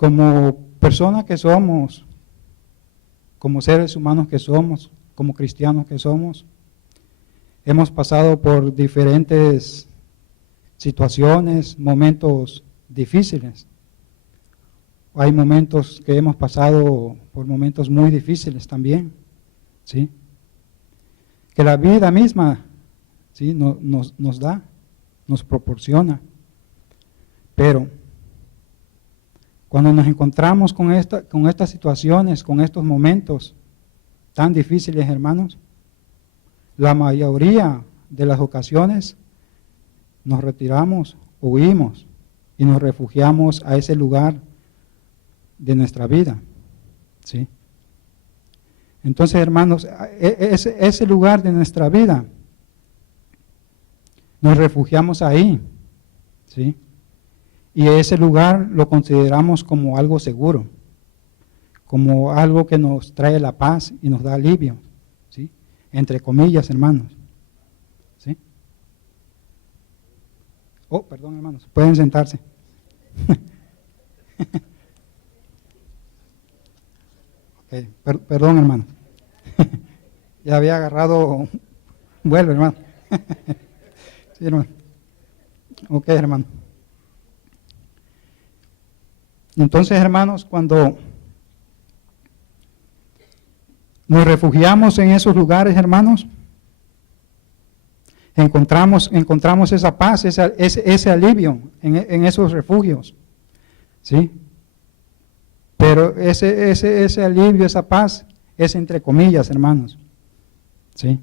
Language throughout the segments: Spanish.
como personas que somos, como seres humanos que somos, como cristianos que somos, hemos pasado por diferentes situaciones, momentos difíciles. Hay momentos que hemos pasado por momentos muy difíciles también, ¿sí? Que la vida misma, ¿sí? nos da, nos proporciona. Pero cuando nos encontramos con estas situaciones, con estos momentos tan difíciles, hermanos, la mayoría de las ocasiones nos retiramos, huimos y nos refugiamos a ese lugar de nuestra vida, ¿sí? Entonces, hermanos, ese lugar de nuestra vida, nos refugiamos ahí, ¿sí? Y ese lugar lo consideramos como algo seguro, como algo que nos trae la paz y nos da alivio, ¿sí? Entre comillas, hermanos, ¿sí? Oh, perdón, hermanos, pueden sentarse. Okay, perdón, hermano. Ya había agarrado vuelo, hermano. Sí, hermano. Ok, hermano. Entonces, hermanos, cuando nos refugiamos en esos lugares, hermanos, encontramos esa paz, ese alivio en esos refugios, ¿sí? Pero ese alivio, esa paz, es entre comillas, hermanos, ¿sí?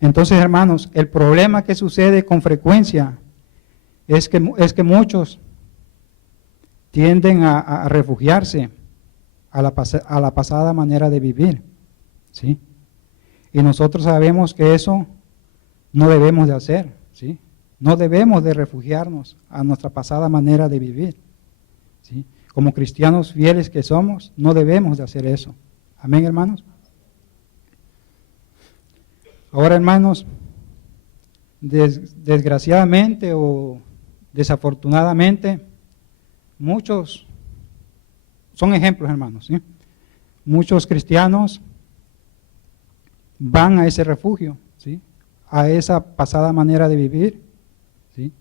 Entonces, hermanos, el problema que sucede con frecuencia es que muchos tienden a refugiarse a la pasada manera de vivir, ¿sí? Y nosotros sabemos que eso no debemos de hacer, ¿sí? No debemos de refugiarnos a nuestra pasada manera de vivir, ¿sí? Como cristianos fieles que somos, no debemos de hacer eso. Amén, hermanos. Ahora, hermanos, desgraciadamente o desafortunadamente, muchos son ejemplos, hermanos, ¿sí? Muchos cristianos van a ese refugio, ¿sí? A esa pasada manera de vivir, ¿sí?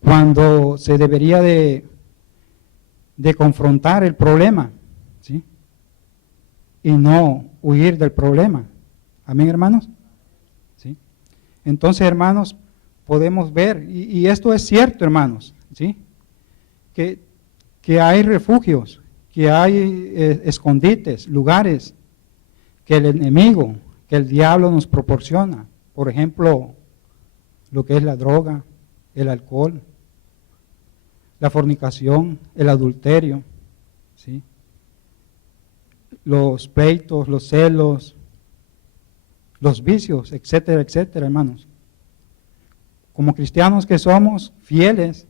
Cuando se debería de confrontar el problema, ¿sí? Y no huir del problema. Amén, hermanos. ¿Sí? Entonces, hermanos, podemos ver, y esto es cierto, hermanos, ¿sí? Que hay refugios, que hay escondites, lugares que el enemigo, que el diablo nos proporciona. Por ejemplo, lo que es la droga, el alcohol, la fornicación, el adulterio, ¿sí? Los pleitos, los celos, los vicios, etcétera, etcétera, hermanos. Como cristianos que somos fieles,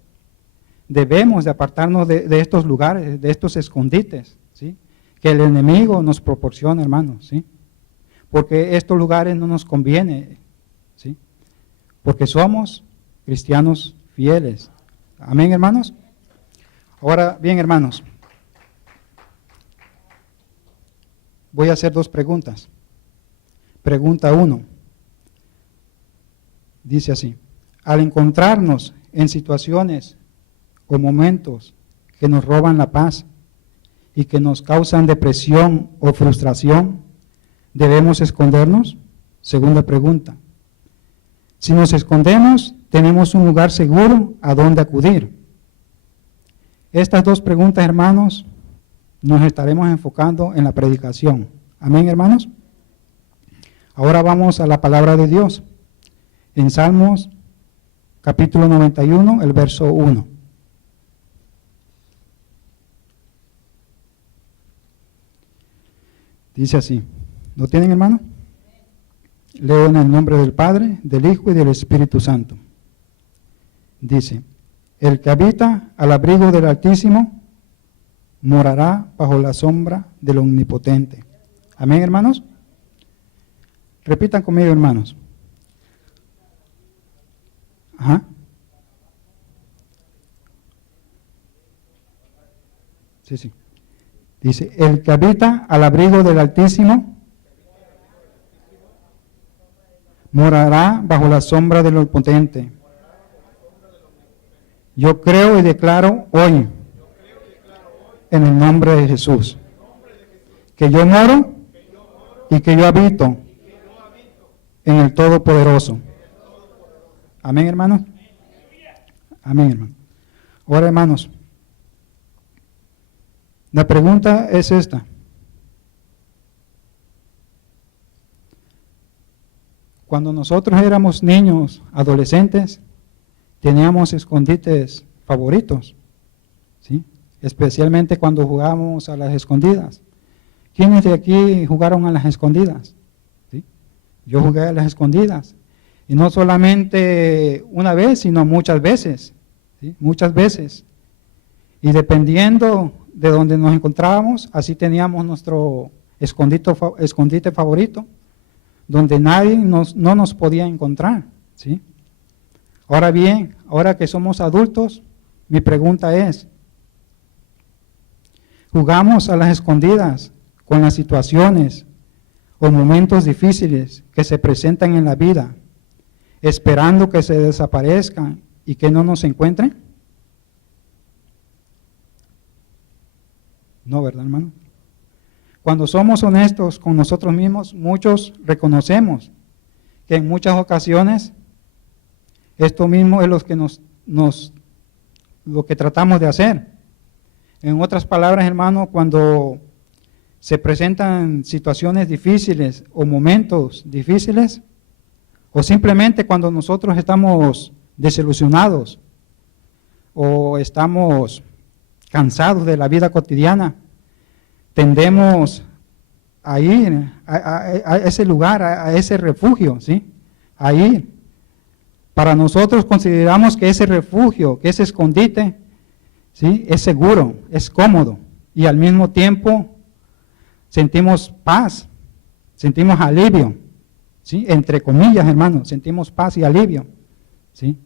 debemos de apartarnos de estos lugares, de estos escondites, ¿sí? Que el enemigo nos proporciona, hermanos, ¿sí? Porque estos lugares no nos conviene, ¿sí? Porque somos cristianos fieles. Amén, hermanos. Ahora bien, hermanos, voy a hacer dos preguntas. Pregunta 1. Dice así: al encontrarnos en situaciones o momentos que nos roban la paz y que nos causan depresión o frustración, ¿debemos escondernos? Segunda pregunta: si nos escondemos, ¿tenemos un lugar seguro a donde acudir? Estas dos preguntas, hermanos, nos estaremos enfocando en la predicación. Amén, hermanos. Ahora vamos a la palabra de Dios. En Salmos, capítulo 91, el verso 1. Dice así. ¿Lo tienen, hermano? Leo en el nombre del Padre, del Hijo y del Espíritu Santo. Dice: el que habita al abrigo del Altísimo morará bajo la sombra del Omnipotente. Amén, hermanos. Repitan conmigo, hermanos. Ajá. Sí, sí. Dice, el que habita al abrigo del Altísimo morará bajo la sombra del Omnipotente. Yo creo y declaro hoy, en el nombre de Jesús, que yo moro y que yo habito en el Todopoderoso. Amén, hermanos. Amén, hermanos. Ahora, hermanos, la pregunta es esta. Cuando nosotros éramos niños, adolescentes, teníamos escondites favoritos, ¿sí? Especialmente cuando jugábamos a las escondidas. ¿Quiénes de aquí jugaron a las escondidas? ¿Sí? Yo jugué a las escondidas. Y no solamente una vez, sino muchas veces. ¿Sí? Muchas veces. Y dependiendo de donde nos encontrábamos, así teníamos nuestro escondite favorito, donde nadie no nos podía encontrar. ¿Sí? Ahora bien, ahora que somos adultos, mi pregunta es, ¿jugamos a las escondidas con las situaciones o momentos difíciles que se presentan en la vida, esperando que se desaparezcan y que no nos encuentren? No, ¿verdad, hermano? Cuando somos honestos con nosotros mismos, muchos reconocemos que en muchas ocasiones esto mismo es lo que tratamos de hacer. En otras palabras, hermano, cuando se presentan situaciones difíciles o momentos difíciles, o simplemente cuando nosotros estamos desilusionados o estamos cansados de la vida cotidiana, tendemos a ir a ese lugar, a ese refugio, ¿sí? A ir. Para nosotros consideramos que ese refugio, que ese escondite, ¿sí? Es seguro, es cómodo y al mismo tiempo sentimos paz, sentimos alivio, ¿sí? Entre comillas, hermanos, sentimos paz y alivio, ¿sí?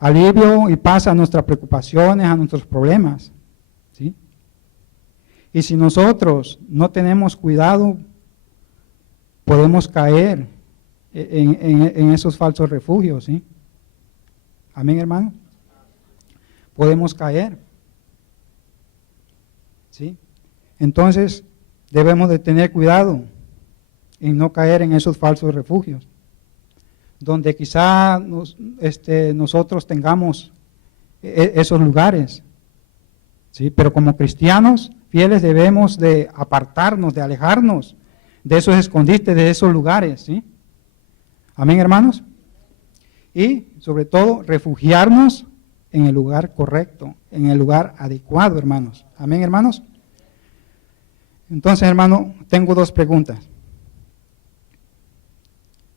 Alivio y paz a nuestras preocupaciones, a nuestros problemas, ¿sí? Y si nosotros no tenemos cuidado, podemos caer en esos falsos refugios, ¿sí? Amén, hermano. Podemos caer, ¿sí? Entonces, debemos de tener cuidado en no caer en esos falsos refugios, donde quizá nosotros tengamos esos lugares, ¿sí? Pero como cristianos fieles debemos de apartarnos, de alejarnos de esos escondites, de esos lugares, ¿sí? Amén, hermanos. Y sobre todo, refugiarnos en el lugar correcto, en el lugar adecuado, hermanos. Amén, hermanos. Entonces, hermano, tengo dos preguntas.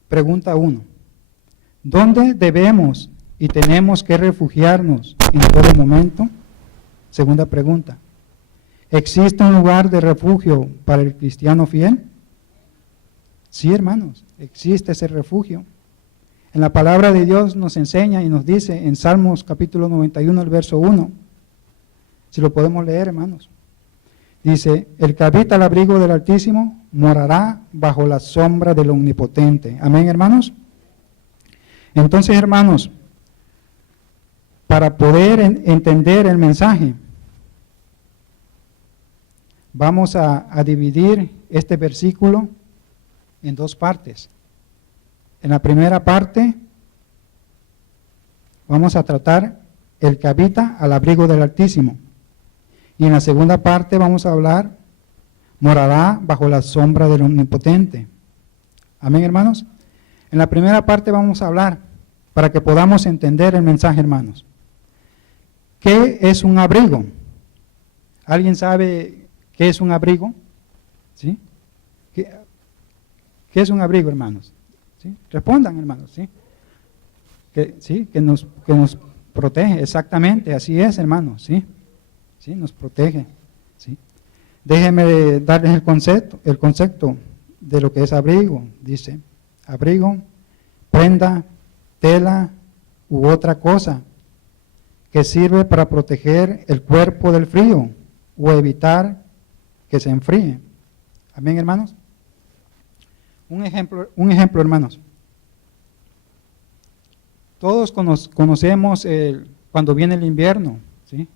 Pregunta 1. ¿Dónde debemos y tenemos que refugiarnos en todo momento? Segunda pregunta. ¿Existe un lugar de refugio para el cristiano fiel? Sí, hermanos, existe ese refugio. En la palabra de Dios nos enseña y nos dice en Salmos capítulo 91, el verso 1, si lo podemos leer, hermanos. Dice, el que habita al abrigo del Altísimo morará bajo la sombra del Omnipotente. Amén, hermanos. Entonces, hermanos, para poder entender el mensaje, vamos a dividir este versículo en dos partes. En la primera parte vamos a tratar el que habita al abrigo del Altísimo. Y en la segunda parte vamos a hablar, morará bajo la sombra del Omnipotente. Amén, hermanos. En la primera parte vamos a hablar, para que podamos entender el mensaje, hermanos. ¿Qué es un abrigo? ¿Alguien sabe qué es un abrigo? ¿Sí? ¿Qué es un abrigo, hermanos? ¿Sí? Respondan, hermanos. ¿Sí? Que nos protege, exactamente, así es, hermanos. ¿Sí? ¿Sí? Nos protege. ¿Sí? Déjenme darles el concepto de lo que es abrigo. Dice, abrigo, prenda, tela u otra cosa que sirve para proteger el cuerpo del frío o evitar que se enfríe. Amén, hermanos. Un ejemplo, hermanos. Todos conocemos cuando viene el invierno, ¿sí?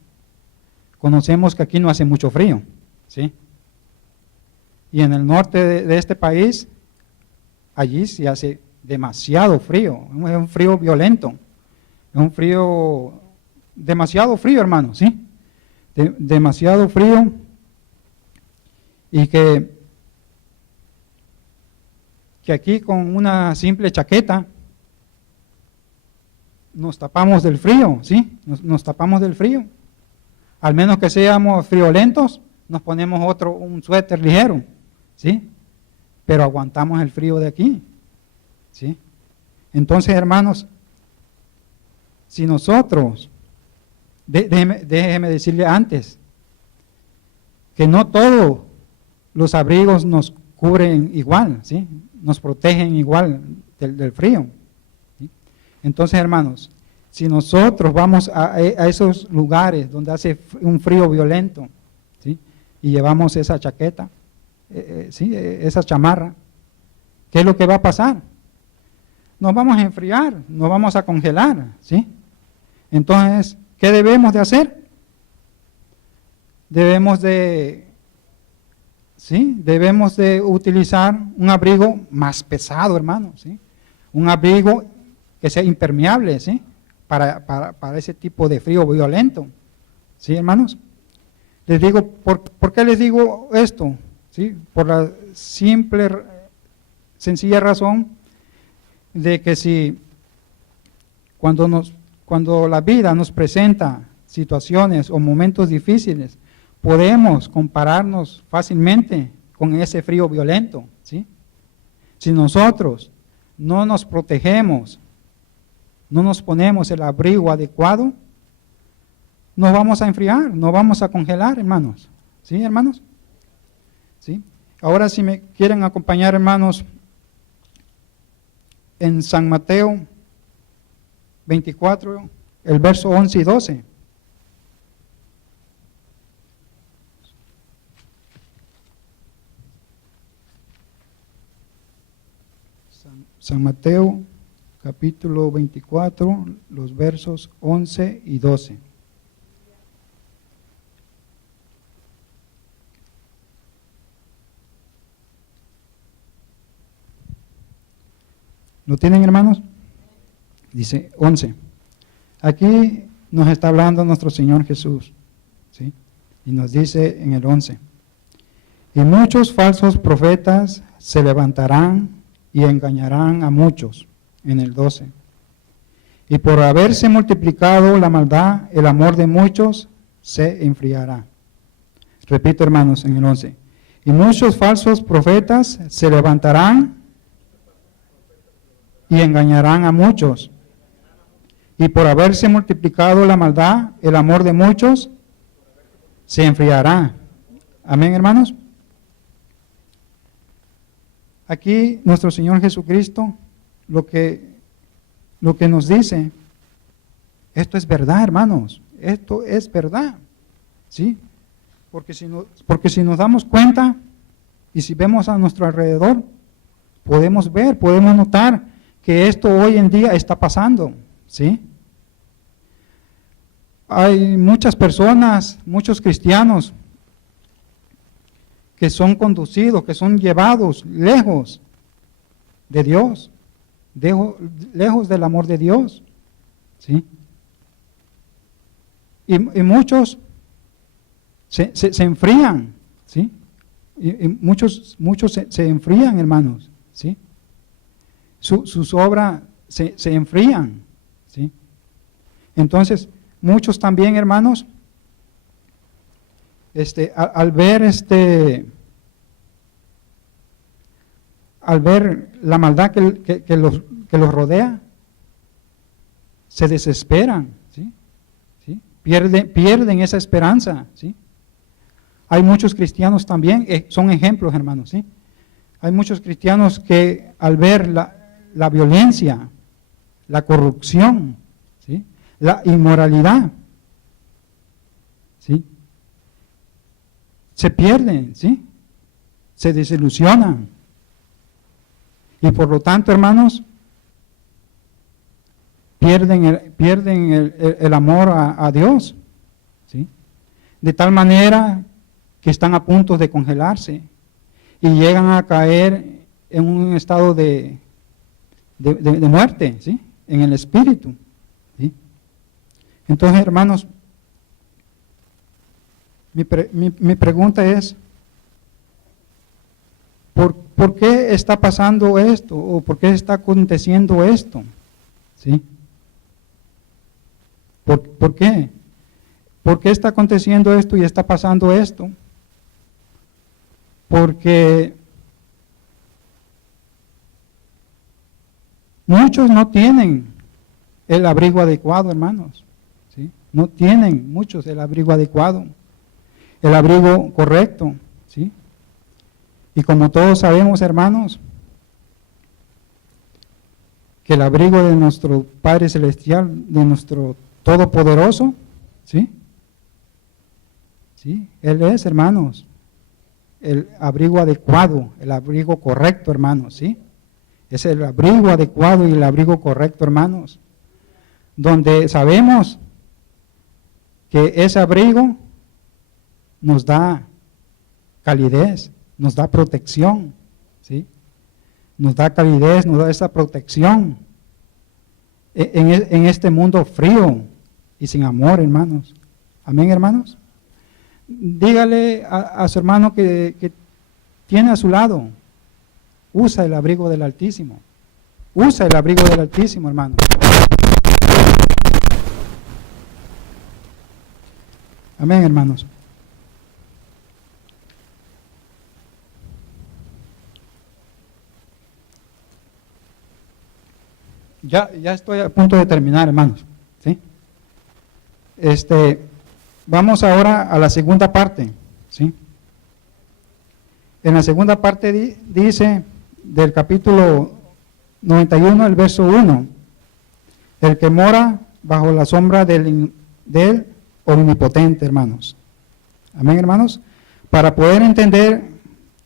Conocemos que aquí no hace mucho frío, ¿sí? Y en el norte de este país, allí se hace demasiado frío, es un frío violento, es un frío, demasiado frío, hermanos, ¿sí? Demasiado frío, y que aquí con una simple chaqueta nos tapamos del frío, ¿sí? Nos tapamos del frío. Al menos que seamos friolentos, nos ponemos un suéter ligero, ¿sí? Pero aguantamos el frío de aquí, ¿sí? Entonces, hermanos, si nosotros, déjeme decirle antes, que no todos los abrigos nos cubren igual, ¿sí? Nos protegen igual del frío, ¿sí? Entonces, hermanos, si nosotros vamos a esos lugares donde hace un frío violento, ¿sí? Y llevamos esa chaqueta, ¿sí? Esa chamarra, ¿qué es lo que va a pasar? Nos vamos a enfriar, nos vamos a congelar, ¿sí? Entonces, ¿qué debemos de hacer? Debemos de utilizar un abrigo más pesado, hermano, ¿sí? Un abrigo que sea impermeable, ¿sí? Para ese tipo de frío violento, ¿sí, hermanos? Les digo, ¿por qué les digo esto? ¿Sí? Por la sencilla razón de que cuando la vida nos presenta situaciones o momentos difíciles, podemos compararnos fácilmente con ese frío violento, ¿sí? Si nosotros no nos protegemos, no nos ponemos el abrigo adecuado, nos vamos a enfriar, nos vamos a congelar, hermanos. ¿Sí, hermanos? ¿Sí? Ahora, si me quieren acompañar, hermanos, en San Mateo 24, el verso 11 y 12. San Mateo, capítulo 24, los versos 11 y 12. ¿Lo tienen, hermanos? Dice 11. Aquí nos está hablando nuestro Señor Jesús, ¿sí? Y nos dice en el 11: y muchos falsos profetas se levantarán y engañarán a muchos, en el 12. Y por haberse multiplicado la maldad, el amor de muchos se enfriará. Repito, hermanos, en el 11. Y muchos falsos profetas se levantarán y engañarán a muchos. Y por haberse multiplicado la maldad, el amor de muchos se enfriará. Amén, hermanos. Aquí nuestro Señor Jesucristo lo que nos dice, esto es verdad, hermanos, esto es verdad, ¿sí? Porque si nos damos cuenta y si vemos a nuestro alrededor, podemos notar que esto hoy en día está pasando, ¿sí? Hay muchas personas, muchos cristianos que son conducidos, que son llevados lejos de Dios, lejos del amor de Dios, ¿sí? Y muchos se enfrían, ¿sí? Y muchos se enfrían, hermanos, ¿sí? Sus obras se enfrían, ¿sí? Entonces, muchos también, hermanos, al ver la maldad que los rodea, se desesperan, ¿sí? ¿Sí? Pierden esa esperanza, ¿sí? Hay muchos cristianos también, son ejemplos, hermanos, ¿sí? Hay muchos cristianos que al ver la violencia, la corrupción, ¿sí? La inmoralidad, ¿sí? se pierden, ¿sí? Se desilusionan. Y por lo tanto, hermanos, pierden el amor a Dios, ¿sí? De tal manera que están a punto de congelarse y llegan a caer en un estado de muerte, ¿sí? En el espíritu, ¿sí? Entonces, hermanos, mi pregunta es, ¿por qué está pasando esto? ¿O por qué está aconteciendo esto? ¿Sí? ¿Por qué? ¿Por qué está aconteciendo esto y está pasando esto? Porque muchos no tienen el abrigo adecuado, hermanos, ¿sí? No tienen muchos el abrigo adecuado, el abrigo correcto, ¿sí? Y como todos sabemos, hermanos, que el abrigo de nuestro Padre Celestial, de nuestro Todopoderoso, ¿sí? ¿Sí? Él es, hermanos, el abrigo adecuado, el abrigo correcto, hermanos, ¿sí? Es el abrigo adecuado y el abrigo correcto, hermanos, donde sabemos que ese abrigo nos da calidez, nos da protección, ¿sí? Nos da calidez, nos da esa protección en este mundo frío y sin amor, hermanos. Amén, hermanos. Dígale a su hermano que tiene a su lado, usa el abrigo del Altísimo. Usa el abrigo del Altísimo, hermano. Amén, hermanos. Ya estoy a punto de terminar, hermanos, ¿sí? Vamos ahora a la segunda parte, ¿sí? En la segunda parte dice, del capítulo 91, el verso 1, el que mora bajo la sombra del Omnipotente, hermanos. Amén, hermanos. Para poder entender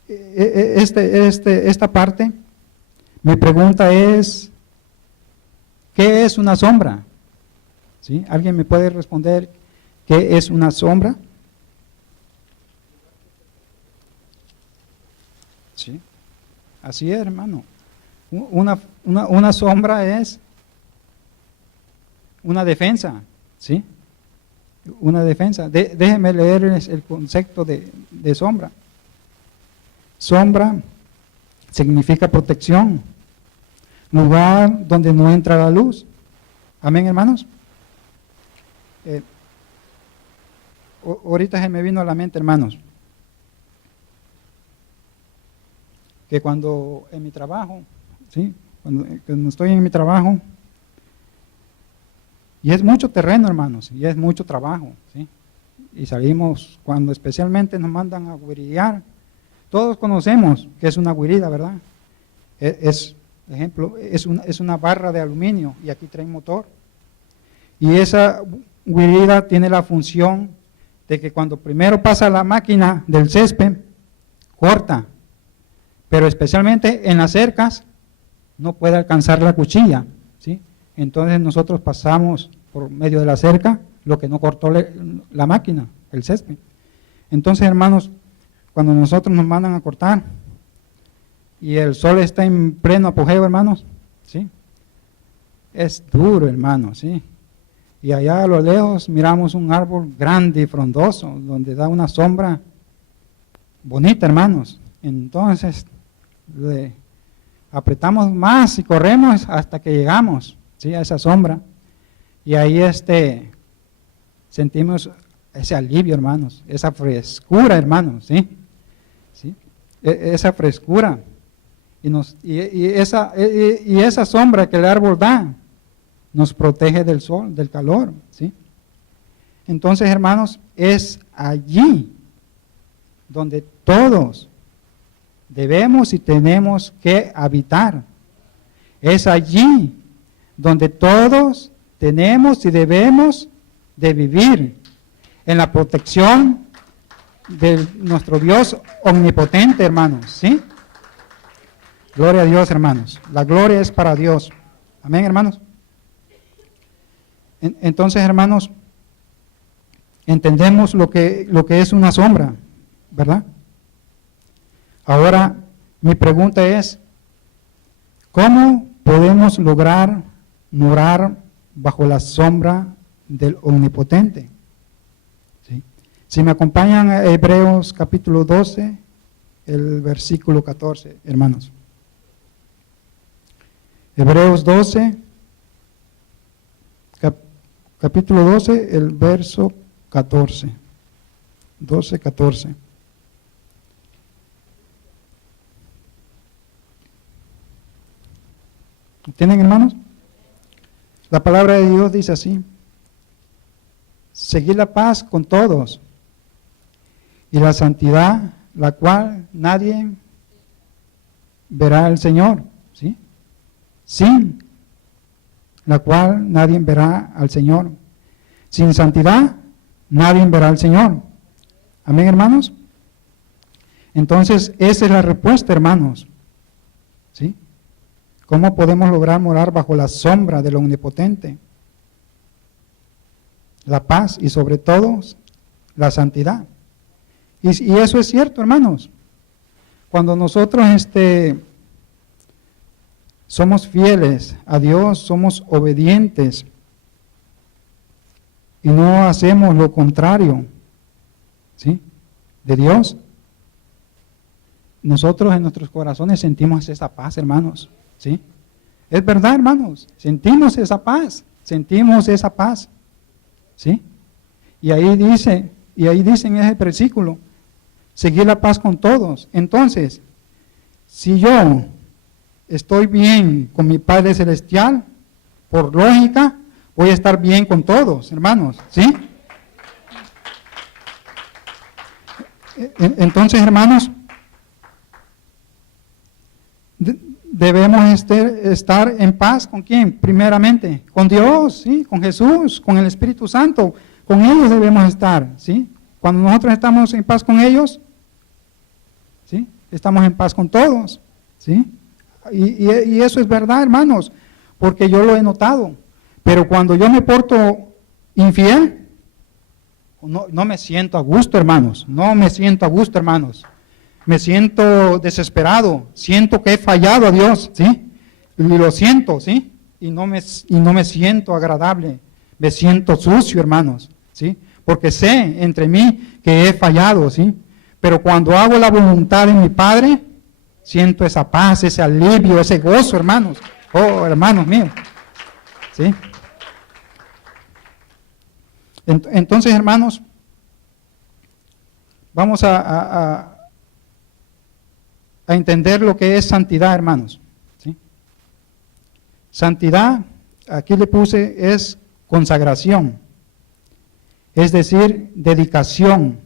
esta parte, mi pregunta es, ¿qué es una sombra? ¿Sí? ¿Alguien me puede responder qué es una sombra? Sí, así es, hermano. Una sombra es una defensa, ¿sí? Una defensa. Déjenme leerles el concepto de sombra. Sombra significa protección, lugar donde no entra la luz. Amén, hermanos. Ahorita se me vino a la mente, hermanos, que cuando en mi trabajo, ¿sí? Cuando estoy en mi trabajo, y es mucho terreno, hermanos, y es mucho trabajo, ¿sí? Y salimos, cuando especialmente nos mandan a güirillear, todos conocemos que es una güirida, ¿verdad? Ejemplo, es una barra de aluminio y aquí trae motor. Y esa güirida tiene la función de que cuando primero pasa la máquina del césped, corta, pero especialmente en las cercas no puede alcanzar la cuchilla, ¿sí? Entonces nosotros pasamos por medio de la cerca lo que no cortó la máquina, el césped. Entonces, hermanos, cuando nosotros nos mandan a cortar y el sol está en pleno apogeo, hermanos, ¿sí? Es duro, hermanos, ¿sí? Y allá a lo lejos miramos un árbol grande y frondoso, donde da una sombra bonita, hermanos. Entonces, le apretamos más y corremos hasta que llegamos, ¿sí? A esa sombra. Y ahí sentimos ese alivio, hermanos, esa frescura, hermanos, ¿sí? ¿Sí? Esa frescura. Y esa sombra que el árbol da nos protege del sol, del calor, ¿sí? Entonces, hermanos, es allí donde todos debemos y tenemos que habitar. Es allí donde todos tenemos y debemos de vivir, en la protección de nuestro Dios omnipotente, hermanos, ¿sí? Gloria a Dios, hermanos. La gloria es para Dios. Amén, hermanos. Entonces, hermanos, entendemos lo que es una sombra, ¿verdad? Ahora, mi pregunta es, ¿cómo podemos lograr morar bajo la sombra del Omnipotente? ¿Sí? Si me acompañan a Hebreos capítulo 12, el versículo 14, hermanos. Hebreos 12, capítulo 12, el verso 14. 12, 14. ¿Tienen, hermanos? La palabra de Dios dice así: seguid la paz con todos y la santidad, la cual nadie verá al Señor, ¿sí? Sin la cual nadie verá al Señor. Sin santidad, nadie verá al Señor. Amén, hermanos. Entonces, esa es la respuesta, hermanos. ¿Sí? ¿Cómo podemos lograr morar bajo la sombra del Omnipotente? La paz y sobre todo la santidad. Y eso es cierto, hermanos. Cuando nosotros somos fieles a Dios, somos obedientes y no hacemos lo contrario, ¿sí?, de Dios, nosotros en nuestros corazones sentimos esa paz, hermanos, ¿sí? Es verdad, hermanos, sentimos esa paz, ¿sí? Y ahí dice en ese versículo, seguir la paz con todos. Entonces, si yo estoy bien con mi Padre Celestial, por lógica, voy a estar bien con todos, hermanos, ¿sí? Entonces, hermanos, debemos estar en paz ¿con quién? Primeramente, con Dios, ¿sí? Con Jesús, con el Espíritu Santo, con ellos debemos estar, ¿sí? Cuando nosotros estamos en paz con ellos, ¿sí?, estamos en paz con todos, ¿sí? Y eso es verdad, hermanos, porque yo lo he notado. Pero cuando yo me porto infiel, no me siento a gusto, hermanos. No me siento a gusto, hermanos. Me siento desesperado. Siento que he fallado a Dios, ¿sí? Y lo siento, ¿sí? Y no me siento agradable. Me siento sucio, hermanos, ¿sí? Porque sé entre mí que he fallado, ¿sí? Pero cuando hago la voluntad de mi Padre, siento esa paz, ese alivio, ese gozo, hermanos. Oh, hermanos míos. ¿Sí? Entonces, hermanos, vamos a entender lo que es santidad, hermanos. ¿Sí? Santidad, aquí le puse, es consagración. Es decir, dedicación,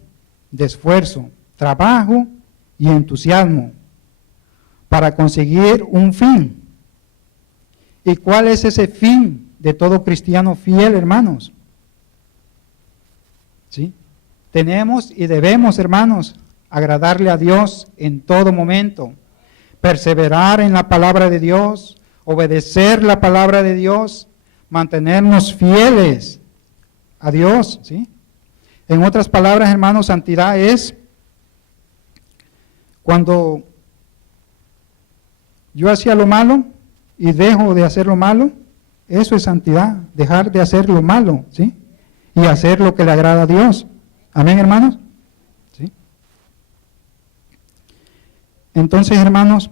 de esfuerzo, trabajo y entusiasmo para conseguir un fin. ¿Y cuál es ese fin de todo cristiano fiel, hermanos? ¿Sí? Tenemos y debemos, hermanos, agradarle a Dios en todo momento, perseverar en la palabra de Dios, obedecer la palabra de Dios, mantenernos fieles a Dios, ¿sí? En otras palabras, hermanos, santidad es cuando yo hacía lo malo y dejo de hacer lo malo, eso es santidad, dejar de hacer lo malo, ¿sí? Y hacer lo que le agrada a Dios. Amén, hermanos. ¿Sí? Entonces, hermanos,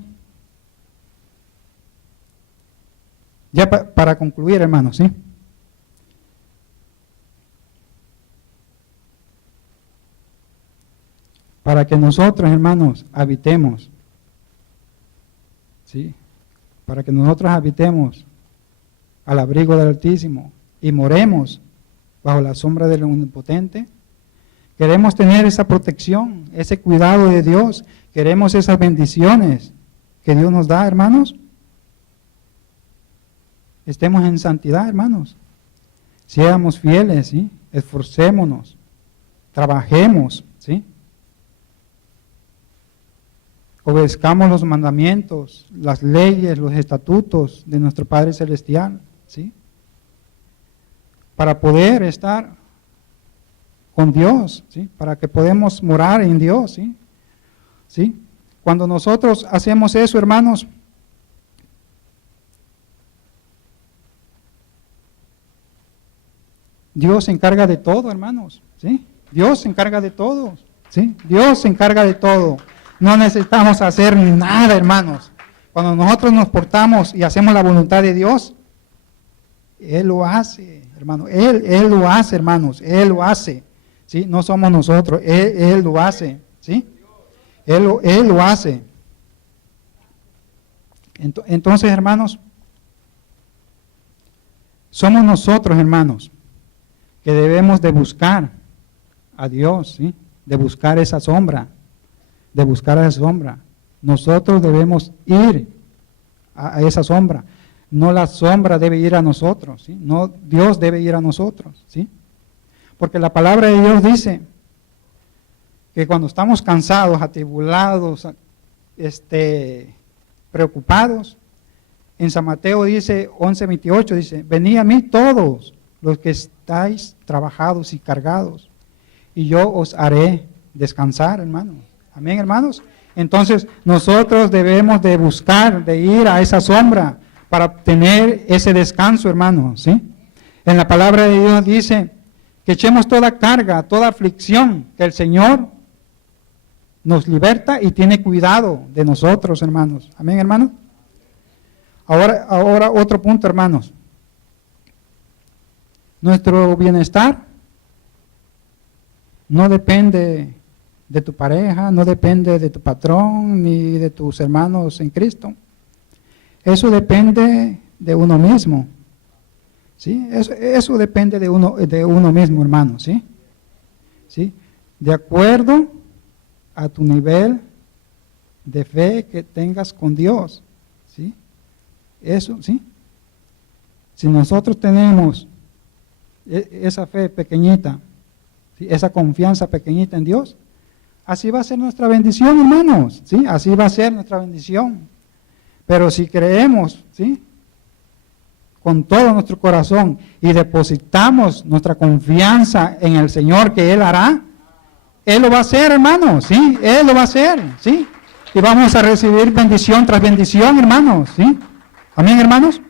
ya para concluir, hermanos, ¿sí? Para que nosotros, hermanos, habitemos, ¿sí?, para que nosotros habitemos al abrigo del Altísimo y moremos bajo la sombra del Omnipotente, queremos tener esa protección, ese cuidado de Dios, queremos esas bendiciones que Dios nos da, hermanos. Estemos en santidad, hermanos. Seamos fieles, ¿sí? Esforcémonos, trabajemos, ¿sí? obedezcamos los mandamientos, las leyes, los estatutos de nuestro Padre Celestial, ¿sí? Para poder estar con Dios, ¿sí? Para que podamos morar en Dios, ¿sí? ¿Sí? Cuando nosotros hacemos eso, hermanos, Dios se encarga de todo, hermanos, ¿sí? Dios se encarga de todo, ¿sí? Dios se encarga de todo. No necesitamos hacer nada, hermanos. Cuando nosotros nos portamos y hacemos la voluntad de Dios, Él lo hace, hermano. Él lo hace, hermanos. Él lo hace, ¿sí? No somos nosotros. Él lo hace, ¿sí? Él lo hace. Entonces, hermanos, somos nosotros, hermanos, que debemos de buscar a Dios, ¿sí? De buscar esa sombra, de buscar a esa sombra. Nosotros debemos ir a esa sombra, no la sombra debe ir a nosotros, ¿sí? No, Dios debe ir a nosotros, ¿sí? Porque la palabra de Dios dice que cuando estamos cansados, atribulados, preocupados, en San Mateo dice 11:28, dice, venid a mí todos los que estáis trabajados y cargados, y yo os haré descansar, hermanos. Amén, hermanos. Entonces, nosotros debemos de buscar, de ir a esa sombra para obtener ese descanso, hermanos, ¿sí? En la palabra de Dios dice que echemos toda carga, toda aflicción, que el Señor nos liberta y tiene cuidado de nosotros, hermanos. Amén, hermanos. Ahora otro punto, hermanos. Nuestro bienestar no depende de tu pareja, no depende de tu patrón, ni de tus hermanos en Cristo. Eso depende de uno mismo, ¿sí? Eso depende de uno mismo, hermano, ¿sí? ¿Sí? De acuerdo a tu nivel de fe que tengas con Dios, ¿sí? Eso, ¿sí? Si nosotros tenemos esa fe pequeñita, ¿sí? Esa confianza pequeñita en Dios, así va a ser nuestra bendición, hermanos, ¿sí? Así va a ser nuestra bendición. Pero si creemos, ¿sí? Con todo nuestro corazón y depositamos nuestra confianza en el Señor que Él hará, Él lo va a hacer, hermanos, ¿sí? Él lo va a hacer, ¿sí? Y vamos a recibir bendición tras bendición, hermanos, ¿sí? Amén, hermanos.